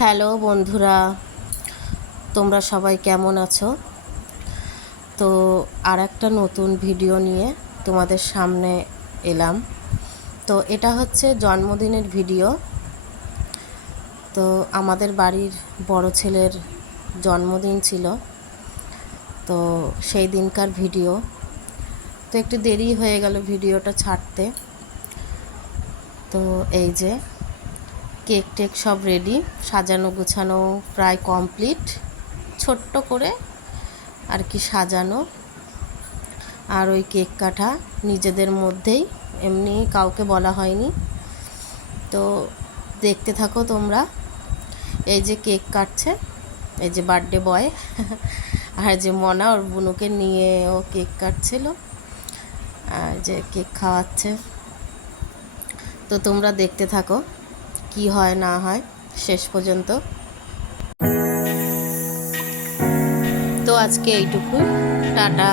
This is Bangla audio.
হ্যালো বন্ধুরা, তোমরা সবাই কেমন আছো? তো আর একটা নতুন ভিডিও নিয়ে তোমাদের সামনে এলাম। তো এটা হচ্ছে জন্মদিনের ভিডিও। তো আমাদের বাড়ির বড় ছেলের জন্মদিন ছিল, তো সেই দিনকার ভিডিও। তো একটু দেরি হয়ে গেল ভিডিওটা ছাড়তে। তো এই যে কেক টেক সব রেডি, সাজানো গুছানো প্রায় কমপ্লিট, ছোট্ট করে আর কি সাজানো। আর ওই কেক কাটা নিজেদের মধ্যেই, এমনি কাউকে বলা হয়নি। তো দেখতে থাকো তোমরা। এই যে কেক কাটছে, এই যে বার্থডে বয় আর যে মনা ওর বুনুকে নিয়ে ও কেক কাটছিল, আর যে কেক খাওয়াচ্ছে। তো তোমরা দেখতে থাকো কি হয় না হয় শেষ পর্যন্ত। তো আজকে এইটুকুই, টাটা।